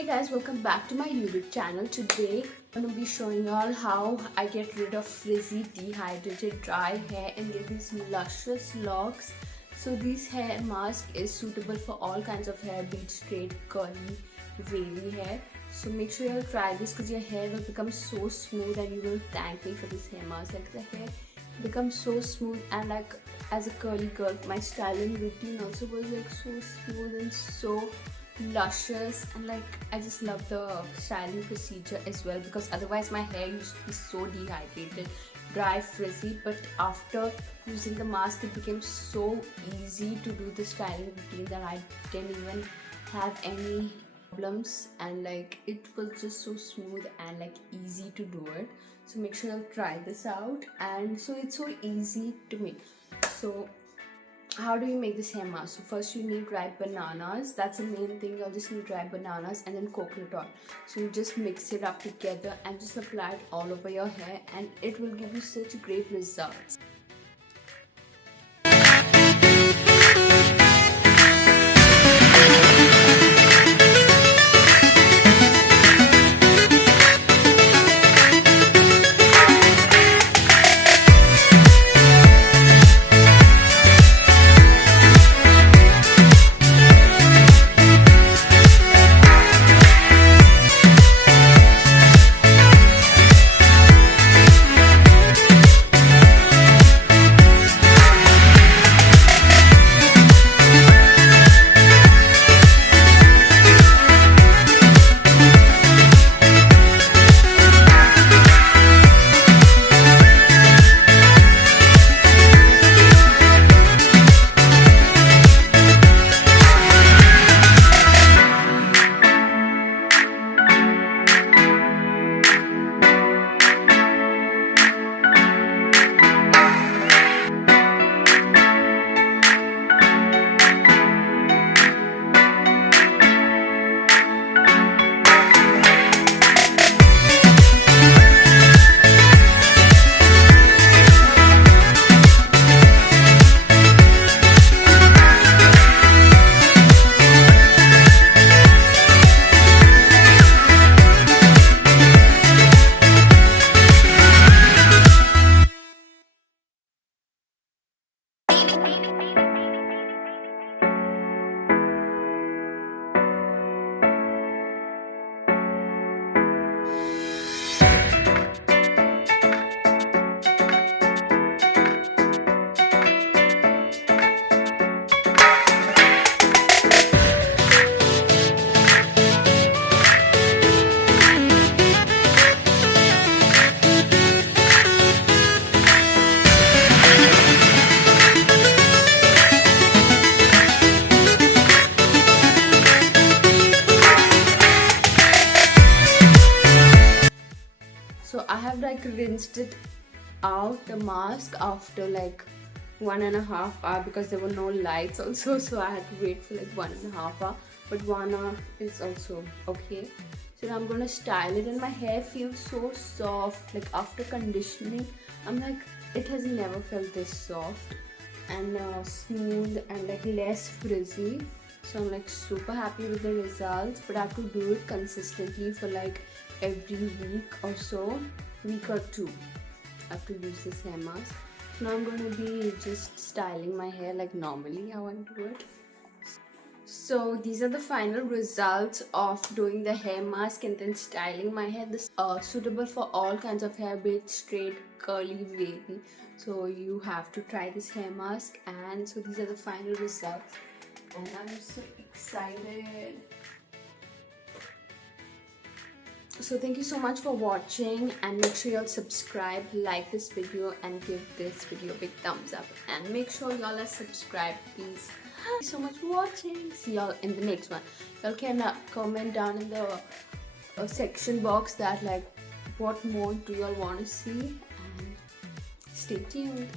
Hey guys, welcome back to my YouTube channel. Today I'm going to be showing y'all how I get rid of frizzy, dehydrated, dry hair and get these luscious locks. So this hair mask is suitable for all kinds of hair, be it straight, curly, wavy hair. So make sure you'll try this because your hair will become so smooth and you will thank me for this hair mask. Like the hair becomes so smooth, and like as a curly girl, my styling routine also was like so smooth and so luscious, and like I just love the styling procedure as well, because otherwise my hair used to be so dehydrated, dry, frizzy, but after using the mask it became so easy to do the styling routine that I didn't even have any problems, and like it was just so smooth and like easy to do it. So make sure you'll try this out. And so it's so easy to make. So how do you make this hair mask? So first you need ripe bananas. That's the main thing. You'll just need ripe bananas and then coconut oil. So you just mix it up together and just apply it all over your hair, and it will give you such great results. So I have like rinsed it out, the mask, after like 1.5 hours because there were no lights also, so I had to wait for like 1.5 hours, but 1 hour is also okay. So now I'm gonna style it, and my hair feels so soft. Like after conditioning, I'm like, it has never felt this soft and smooth and like less frizzy. So I'm like super happy with the results, but I have to do it consistently for like every week or so, week or two. I have to use this hair mask. So now I'm going to be just styling my hair like normally how I do it. So these are the final results of doing the hair mask and then styling my hair. This is suitable for all kinds of hair, be it straight, curly, wavy. So you have to try this hair mask. And so these are the final results, and I'm so excited. So thank you so much for watching, and make sure y'all subscribe, like this video and give this video a big thumbs up, and make sure y'all are subscribed, please. Thank you so much for watching. See y'all in the next one. Y'all can comment down in the section box that like what more do y'all want to see, and stay tuned.